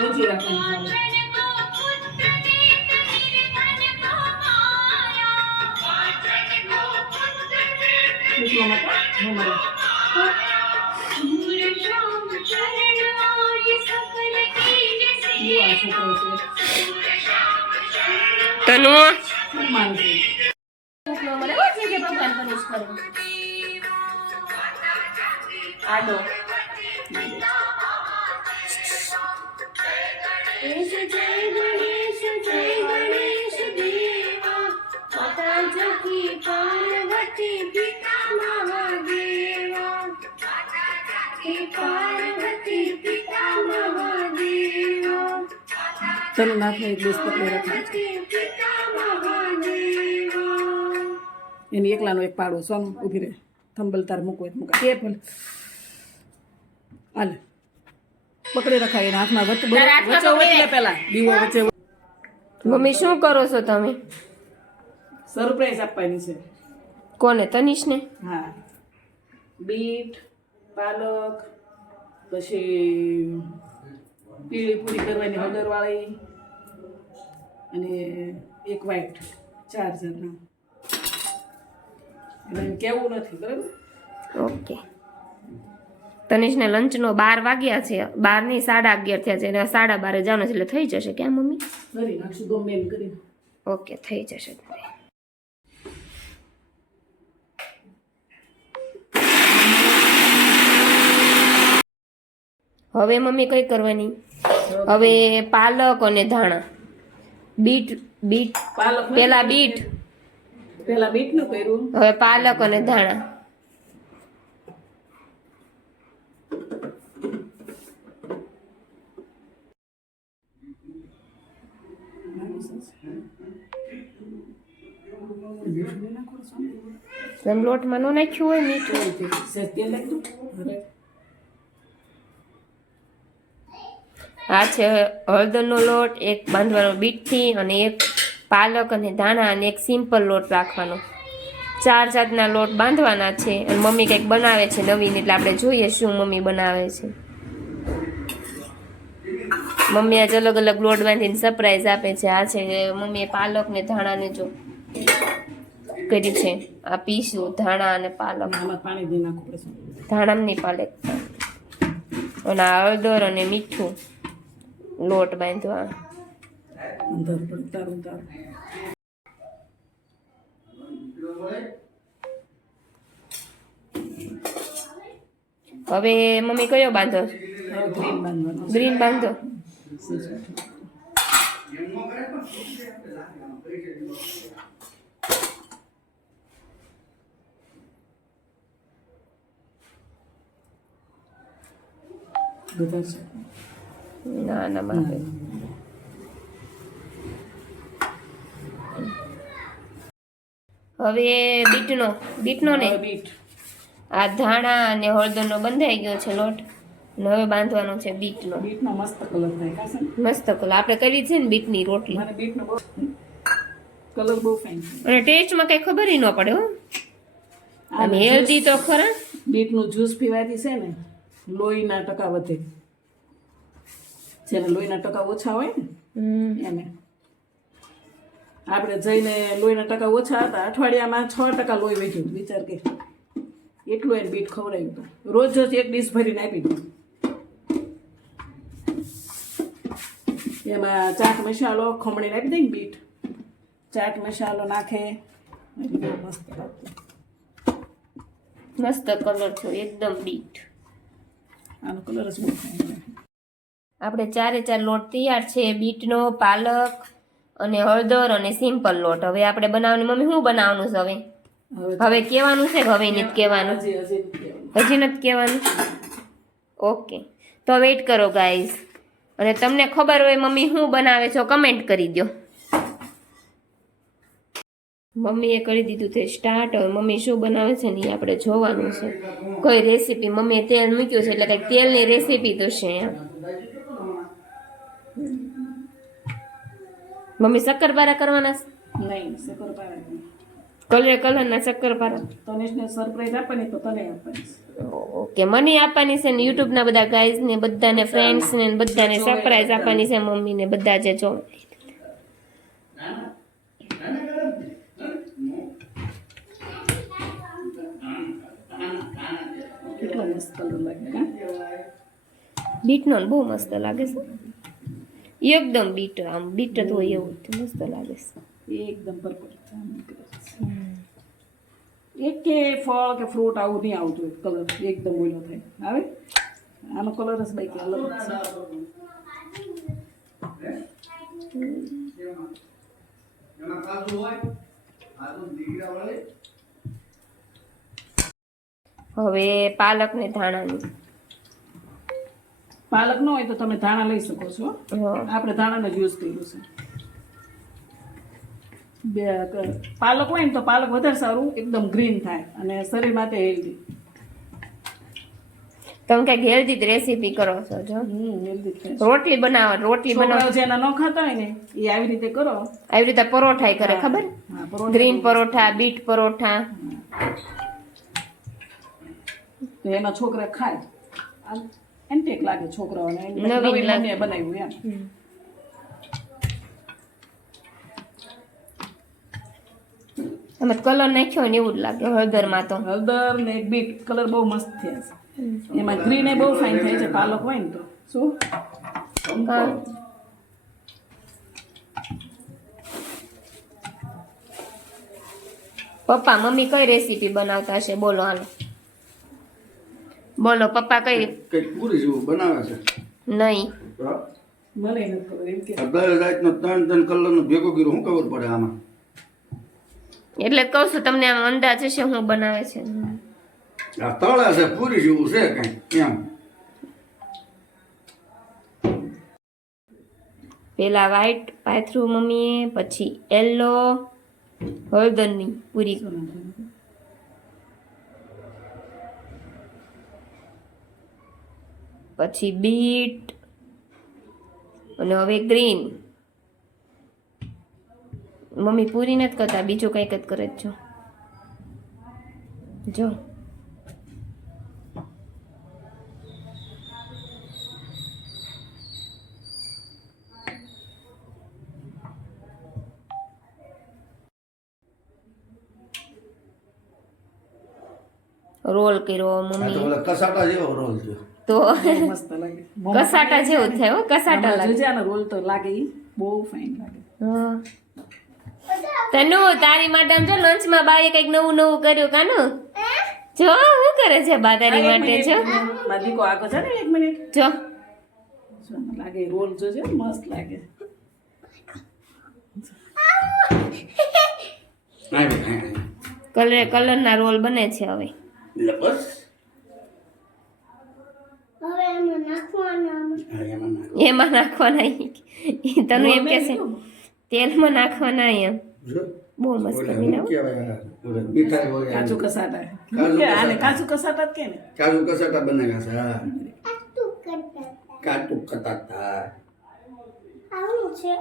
ઊંચી રાખવાની તનુ આડો ચલો નાખો એક દિવસ પકડી રાખો એની એકલાનો એક પાડો સોનું ઊભી રહે થંબલ તાર મૂકો મૂકા કે ભલે હાલે પકડી રખાય એના હાથમાં વચ્ચે વચ્ચે પેલા દીવો વચ્ચે મમ્મી શું કરો છો તમે સરપ્રાઈઝ આપવાની છે કોને તનિષને હા બીટ પાલક પછી પીળી પૂરી કરવાની હળદરવાળી અને એક વ્હાઈટ 4 જણના એટલે કેવું નથી બરાબર ઓકે તનિષને લંચનો 12 વાગ્યા છે 12 નહીં 11:30 થયા છે એટલે 12:30 જવાનું છે એટલે થઈ જશે ક્યાં મમ્મી કરી નાખશું ગમે એમ કરી ઓકે થઈ જશે હવે મમ્મી કઈ કરવાની હવે પાલક અને ધાણા બીટ પાલક પેલા બીટ નું કર્યું હવે પાલક અને ધાણા લોટમાં ન નાખ્યું હોય મીઠું આ છે હળદરનો લોટ એક બાંધવાનો બીટથી અને એક પાલક અને ધાણા અને એક સિમ્પલ લોટ રાખવાનો 4 જાતના લોટ બાંધવાના છે અને મમ્મી કંઈક બનાવે છે નવીન એટલે આપણે જોઈએ શું મમ્મી બનાવે છે મમ્મી આજ અલગ અલગ લોટ બાંધીને સરપ્રાઈઝ આપે છે આ છે મમ્મીએ પાલક ને ધાણાને જો કરી છે આ પીસું ધાણા અને પાલક પાણી દઈ નાખવું પડશે ધાણાની પાલક અને આ હળદર અને મીઠું લોટ બાંધવા હવે મમ્મી કયો બાંધો ગ્રીન બાંધો ના ના બાપે હવે બીટનો ને આ ધાણા અને હળદરનો બંધાઈ ગયો છે લોટ અને હવે બાંધવાનો છે બીટનો મસ્ત કલર થાય મસ્ત કલર આપણે કરી છે ને બીટની રોટલી મને બીટનો કલર બહુ ફાઇન અને ટેસ્ટમાં કઈ ખબર ન પડે હો આમ હેલ્ધી તો ખરા બીટનું જ્યુસ પીવાથી છે ને લોહીના ટકા વધે જેને લોહીના ટકા ઓછા હોય ને એને આપણે જઈને લોહીના ટકા ઓછા હતા અઠવાડિયામાં 6% લોહી વધ્યું વિચાર કે એટલું એને બીટ ખવડાવ્યું હતું રોજ જ એક ડીશ ભરીને આપી દઉં એમાં ચાટ મસાલો ખમણીને આપી દઈને બીટ ચાટ મસાલો નાખે એટલે મસ્ત લાગતું મસ્ત કલર છે એકદમ બીટ આનો કલર જ બહુ ફાઇન આપણે 4 લોટ તૈયાર છે બીટનો પાલક અને હળદર અને સિમ્પલ લોટ હવે આપણે બનાવવાની મમ્મી શું બનાવવાનું છે હવે કહેવાનું છે હવે નથી કહેવાનું હજી નથી કહેવાનું ઓકે તો વેઇટ કરો ગાઈઝ અને તમને ખબર હોય મમ્મી શું બનાવે છે કમેન્ટ કરી દો મમ્મીએ કરી દીધું તે સ્ટાર્ટ હવે મમ્મી શું બનાવે છે ને એ આપણે જોવાનું છે કોઈ રેસીપી મમ્મીએ તેલ મૂક્યું છે એટલે કંઈક તેલની રેસીપી તો છે એમ મમ્મી શક્કરપારા કરવાના નહીં શક્કરપારા કલરના શક્કરપારા તનેશને સરપ્રાઈઝ આપવાની તો તને આપવાની છે. ઓકે મને આપવાની છે ને યુટ્યુબના બધા ગાઈઝ ને બધાને ફ્રેન્ડ્સ ને બધાને સરપ્રાઈઝ આપવાની છે મમ્મી ને બધા જે જો કેટલો મસ્ત કલર લાગે હા બીટનો ને બહુ મસ્ત લાગે છે એકદમ બીટ આમ બીટ જ હોય એવું તો મસ્ત લાગે છે એકદમ પરફેક્ટ એક કે ફળ કે ફ્રૂટ આવું નહીં આવતું કલર એકદમ ઓઈલો થાય આવે આનો કલર જ બાકી અલગ જ છે હવે પાલક ને ધાણાની પાલક ન હોય તો તમે ધાણા લઈ શકો છો આપણે ધાણાનો જ યુઝ કર્યો છે પાલક હોય ને તો પાલક વધારે સારું એકદમ ગ્રીન થાય અને શરીર માટે હેલ્ધી તમે કઈક હેલ્ધી રેસીપી કરો છો જો હેલ્ધી રોટલી બનાવો જેના ન ખાતા હોય ને એ આવી રીતે કરો આવી રીતે પરોઠા કરે ખબર હા પરોઠા ગ્રીન પરોઠા બીટ પરોઠા તો એના છોકરા ખાય એન્ટેક લાગે છોકરાઓને નવીન નવીન લાગે. મમ્મીએ બનાવ્યું એમ એમાં કલર નાખ્યો ને એવું જ લાગે હળદરમાં તો હળદર ને એક બીટ કલર બહુ મસ્ત થયા છે એમાં ગ્રીન એ બહુ ફાઇન થાય છે પાલક હોય ને તો શું પપ્પા મમ્મી કઈ રેસીપી બનાવતા હશે બોલો હાલો બોલો પપ્પા કઈ કઈક પૂરી જેવું બનાવે છે નહીં મને નથી ખબર એમ કે દર રાતનો 3 કલરનો ભેગો કર્યો શું ખબર પડે આમાં એટલે જ કહું છું તમને આમ અંદાજ હશે હું બનાવે છે આ તળે છે પૂરી જેવું છે કઈ એમ પેલા વ્હાઈટ પાથરું મમ્મીએ પછી યલો હળદરની પૂરી પછી બીટ અને હવે ગ્રીન મમ્મી પૂરી નથી કરતા બીજું કંઈક જ કરે જ છો જો રોલ કર્યો આ તો મમ્મી ઓલા કસાટા જેવો રોલ છે તો મસ્ત લાગે કસાટા જેવું જ થાય હો કસાટા લાગે જોજે આનો રોલ તો લાગે ઈ બહુ ફાઇન લાગે હા. તનુ તારી માટે જો લંચમાં બાએ કઈક નવું નવું કર્યું કાનુ જો શું કરે છે બા તારી માટે જો દીકો આગળ છે ને 1 મિનિટ જો લાગે રોલ જોજે મસ્ત લાગે કલરના રોલ બને છે હવે એટલે બસ હવે એમાં નાખવાના હા, એમાં નાખ. એમાં નાખવાના ઈ. તનુ એમ કે છે તેલમાં નાખવાના એમ જો બહુ મસ્ત ઓલા બન્યા શું કહેવાય ઓલા મીઠાઈ હોય કાજુ એમ. કસાટા કાજુ કે આને કસાટા. કાજુ કસાટા જ કે ને કાજુ કસાટા બનાવ્યા છે હા તું કરતા કાટુ કટાટા આવું છે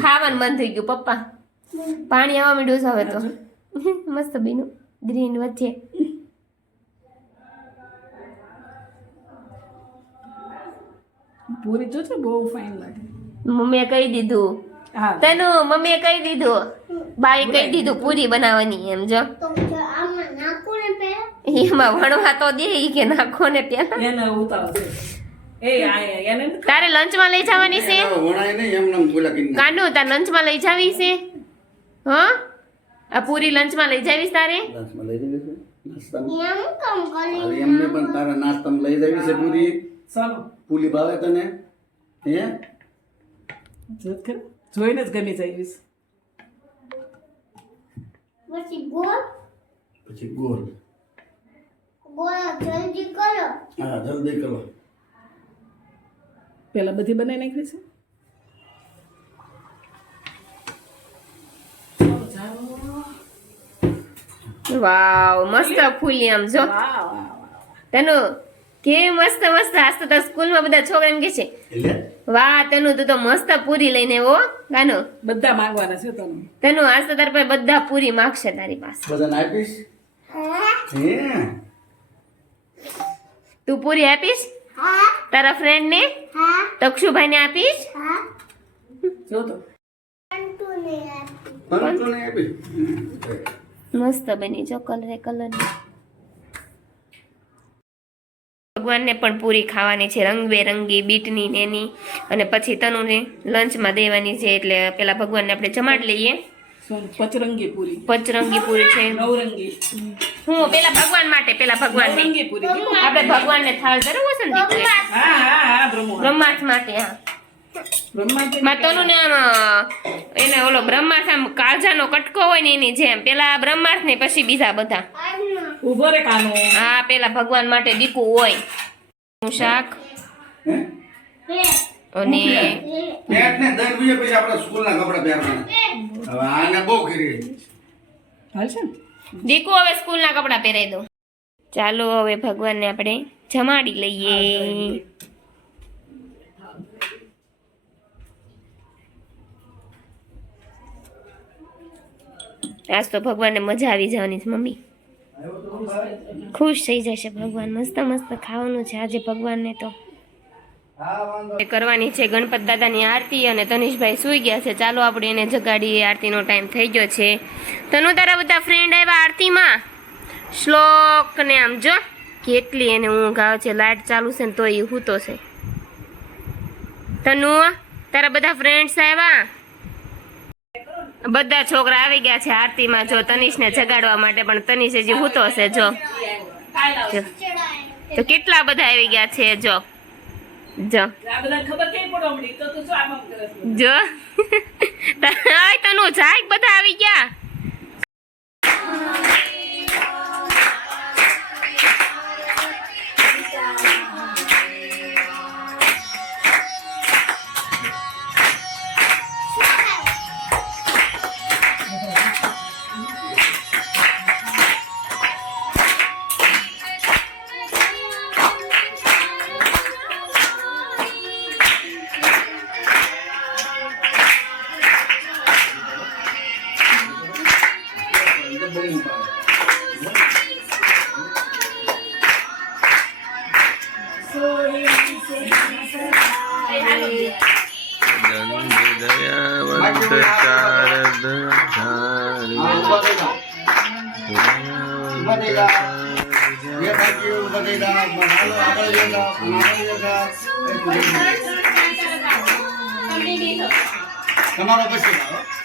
ખાવાનું મન થઈ ગયું પપ્પા પાણી આવવા માંડ્યું છે હવે તો મસ્ત બીનું ગ્રીન વચ્ચે પૂરી તો છે બહુ ફાઇન લાગે મમ્મીએ કહી દીધું હા તનુ મમ્મીએ કહી દીધું બાએ કહી દીધું પૂરી બનાવવાની એમ જો તો જો આમાં નાખું ને પહેલા એમાં વણવા તો દે ઈ કે નાખો ને પેલા એને ઉતાવ છે એ આ એને નથી તારે લંચમાં લઈ જવાની છે વણાય નહીં એમ નામ બોલા કે કાનુ તાર લંચમાં લઈ જાવી છે હા આ પૂરી લંચમાં લઈ જાવીશ તારે નાસ્તામાં લઈ જવી છે નાસ્તામાં એમ કામ કરી હવે એમને પણ તારા નાસ્તામાં લઈ જવી છે પૂરી ચાલો પૂરી ભાવે તને હે જોત ખરી જોઈને જ ગમી જઈશ પછી ગોળ પછી ગોળ જલ્દી કરો હા જલ્દી કરો પેલા બધી બનાવી નાખી છે વાવ મસ્ત ફૂલી આમ જો વાહ વાહ વાહ તનુ કેવી મસ્ત મસ્ત આજ તો તારા સ્કૂલમાં બધા છોકરા એમ કે છે એટલે વાહ તનુ તું તો મસ્ત પૂરી લઈને આવો ગાનો બધા માંગવાના છે તને તનુ આજ તો તારા પાસે બધા પૂરી માગશે તારી પાસે બધાને આપીશ હે તું પૂરી આપીશ હા તારા ફ્રેન્ડ ને હા તક્ષુભાઈ ને આપીશ હા જો તો કંટુને આપી પણ તો નહીં આપીશ મસ્ત બની જો કલરે કલરની ભગવાનને પણ પૂરી ખાવાની છે રંગબેરંગી બીટની ને એની અને પછી તનુને લંચમાં દેવાની છે એટલે પેલા ભગવાનને આપણે જમાડ લઈએ પચરંગી પૂરી પચરંગી પૂરી છે નવરંગી હું પેલા ભગવાન માટે પેલા ભગવાનને નવરંગી પૂરી આપણે ભગવાનને થાળ ધરવો છે ને દીકરી? હા હા હા બ્રહ્મા બ્રહ્માર્થ માટે હા બ્રહ્મા માં તનુને આમ એને ઓલો બ્રહ્માર્થ આમ કાળજાનો કટકો હોય ને એની જેમ પેલા બ્રહ્માર્થ ને પછી બીજા બધા ઉભો રે કાનો હા પેલા ભગવાન માટે દીકું હોય નું શાક હે અને પેટ ને દર બીજે પછી આપણે સ્કૂલના કપડા પહેરવાના હવે આને બહુ કરી હાલ છે ને દીકુ હવે સ્કૂલના કપડાં પહેરાઈ દો ચાલો હવે ભગવાનને આપણે જમાડી લઈએ આજ તો ભગવાનને મજા આવી જવાની છે મમ્મી ખુશ થઈ જશે ભગવાન મસ્ત મસ્ત ખાવાનું છે આજે ભગવાનને તો કરવાની છે ગણપત દાદાની આરતી અને તનિષભાઈ સૂઈ ગયા છે ચાલો આપણે એને જગાડીએ આરતીનો ટાઈમ થઈ ગયો છે તનુ તારા બધા ફ્રેન્ડ આવ્યા આરતીમાં શ્લોક ને આમ જો કેટલી એને ઊંઘ આવે છે લાઇટ ચાલુ છે ને તો એ હૂતો છે તનુ તારા બધા ફ્રેન્ડ્સ આવ્યા બધા છોકરા આવી ગયા છે આરતીમાં જો તનિષને જગાડવા માટે પણ તનિષ હજી હૂતો છે જો તો કેટલા બધા આવી ગયા છે જો જો આ બધા ખબર કેમ પડવા તો તું શું આમ કરે છે જો હાય તનુ જાય બધા આવી ગયા તમારો પછી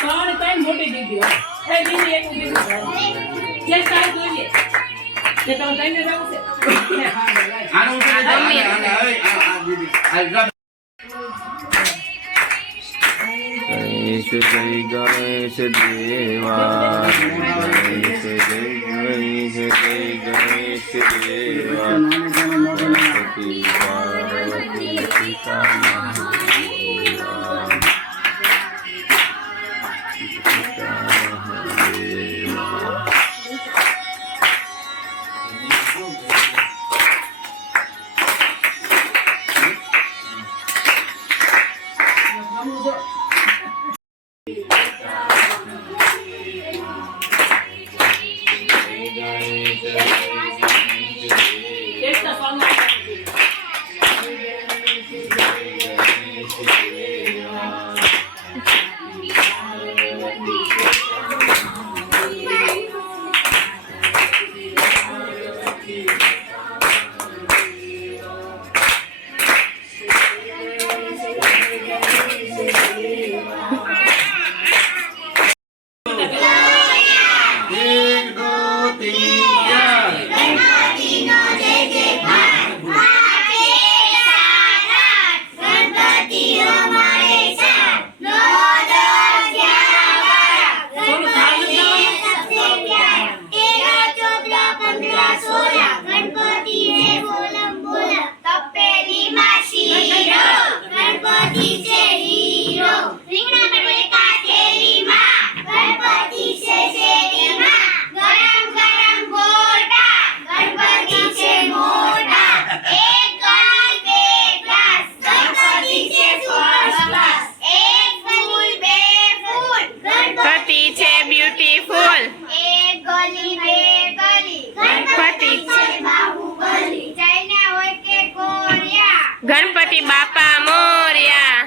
પણ કઈ મોટી દીદી હો એ દીદી એક દીદી જે સાહેબ જોઈએ કે તમે કઈને જાવ છે હા ભાઈ આનો ઉતરે આને હવે આ દીદી આ ગણેશ જય ગણેશ દેવા ગણેશ જય ગણેશ જય ગણેશ દેવા ગણપતિ પાર્વતી પિતા મહાદેવા પિતા મહાદેવા એક તો સોંગ ગણપતિ બાપા મોર્યા.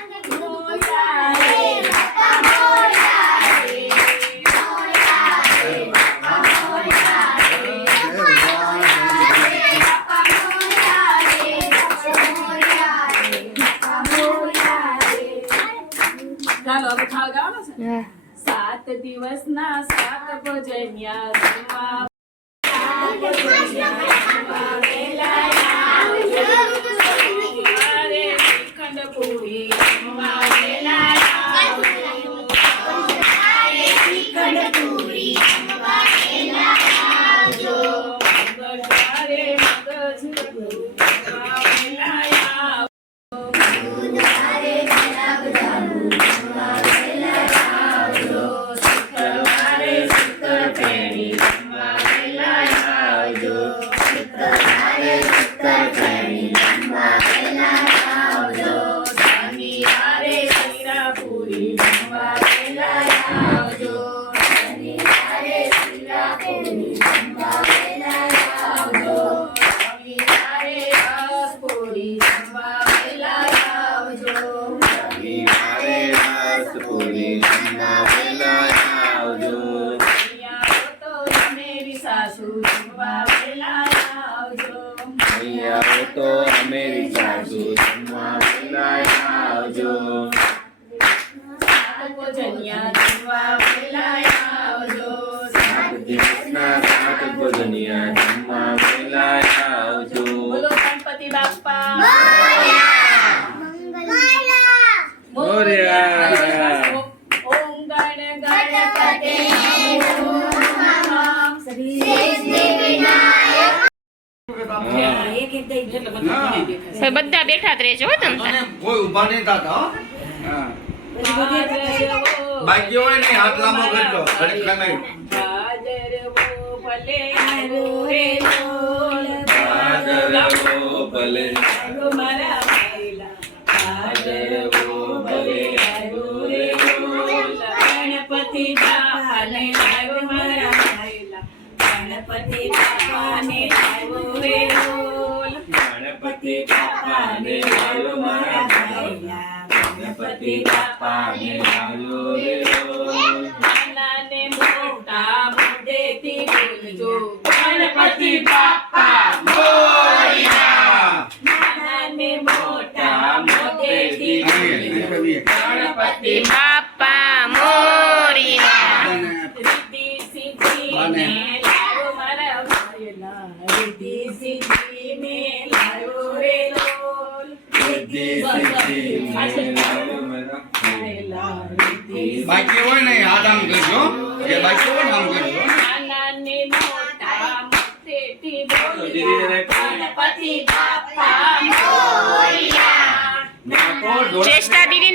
ચાલો હવે ખાવ ગાવાનો છે ને? 7 દિવસના 7 ભજનિયા જમવા અરે શ્રીખંડ પૂરી જમવા વેલા આવજો. મંગળવારે મગજ જમવા વેલા આવજો. શુક્રવારે શુક્ર પેણી જમવા વેલા આવજો. શનિવારે શીરાપુરી જમવા વેલા આવજો. રવિવારે રસપુરી જમવા વેલા આવજો. અહીંયા તો મેરી સાસુ જમવા વેલા આવજો. તો અમેરી સાસુ જમવા વેલા આવજો. સાત ભોજનિયા જમવા વેલા આવજો. 7 દિવસના 7 ભોજનિયા જમવા વેલા આવજો. બોલો ગણપતિ બાપ્પા મોરયા. ઓમ ગણ ગણપતે બધા બેઠા જ રહેજો હો તમે તાર. અને કોઈ ઊભા નહીં થતા હો. હા. બાકી હોય ને હાથ લાંબો કરજો ઘડીક સમય. ભાદરવો ભલે આવ્યો રે લોલ. ભાદરવો ભલે આવ્યો મારા ભાઈલા. ભાદરવો ભલે આવ્યો રે લોલ. ગણપતિ બાપાને આવ્યો મારા ભાઈલા. ગણપતિ બાપાને આવ્યો રે લોલ. ગણપતિ બાપાને આવ્યો મારા ભાઈલા. ગણપતિ બાપાને આવ્યો રે લોલ. નાના ને મોટા મોઢેથી બોલજો ગણપતિ બાપા મોરયા. નાના ને મોટા મોઢેથી બોલજો ગણપતિ બાપા મોર્યા. રીતિ સિદ્ધિ ને લાવો મારા ભાઈલા. રીતિ સિદ્ધિ ને લાવો રે લોલ. સિદ્ધિ સિદ્ધિ ને લાવો મારા ભાઈલા. રીતિ બાકી હોય ને હાથ આમ કરજો જે બાકી હોય ને આમ કરજો. નાના ને મોટા મોઢેથી બોલજો ગણપતિ બાપા મોરયા. ચેષ્ટા દીદી